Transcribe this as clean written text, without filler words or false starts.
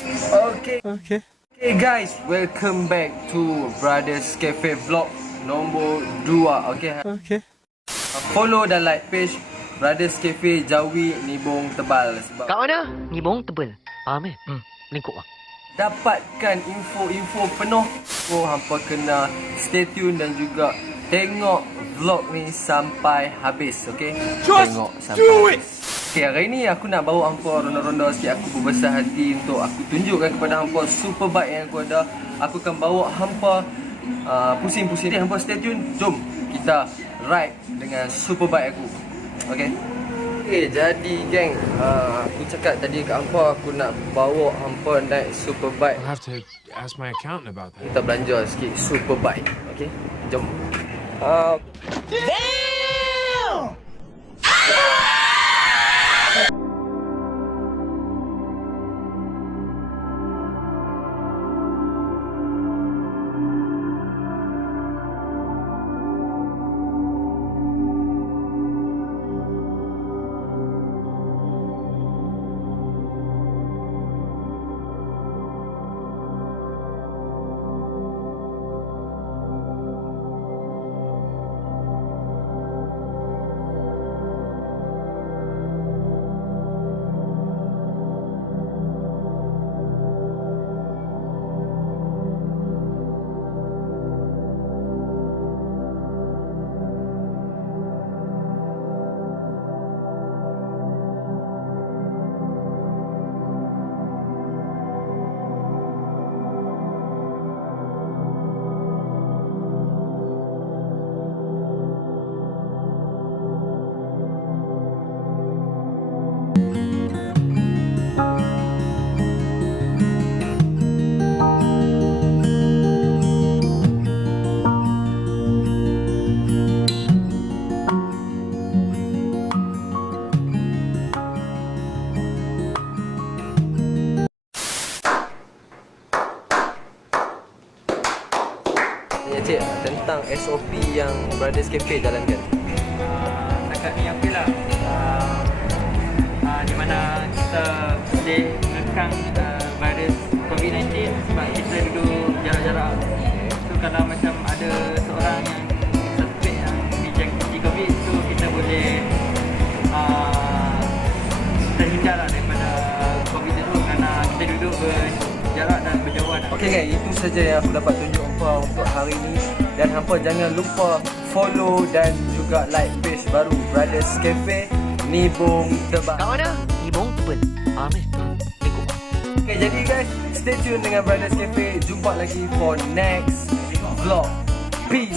Okay guys, welcome back to Brothers Cafe vlog nombor 2. Okay. Follow dan like page Brothers Cafe Jawi Nibong Tebal sebab kat mana? Nibong Tebal. Faham eh? Lingkup lah. Dapatkan info-info penuh. Hampa kena stay tune dan juga tengok vlog ni sampai habis, okay? Tengok sampai habis. Okay, hari ni aku nak bawa hampa ronda-ronda sikit. Aku berbesar hati untuk aku tunjukkan kepada hampa superbike yang aku ada. Aku akan bawa hampa pusing-pusing. Hampa stay tune. Jom kita ride dengan superbike aku. Okay? Okay, jadi geng, aku cakap tadi kat hampa aku nak bawa hampa naik superbike. I'll have to ask my accountant about that. Kita belanja sikit superbike. Okay? Jom. Damn! Cik, tentang SOP yang Brothers Cafe jalankan. Setakat ni okey lah. Di mana kita boleh mengekang virus COVID-19 sebab kita duduk jarak-jarak. So kalau macam ada seorang yang suspek yang dijangkiti COVID, so kita boleh terhindar lah daripada COVID itu kerana kita duduk berjarak dan berjauhan. Okey guys, itu saja yang aku dapat tunjuk hampa untuk hari ni. Dan hampa jangan lupa follow dan juga like page baru Brothers Cafe Nibong Tebal. Kat mana? Nibong Tebal. Faham eh? Lingkup lah. Okay, jadi guys, stay tune dengan Brothers Cafe. Jumpa lagi for next vlog. Peace.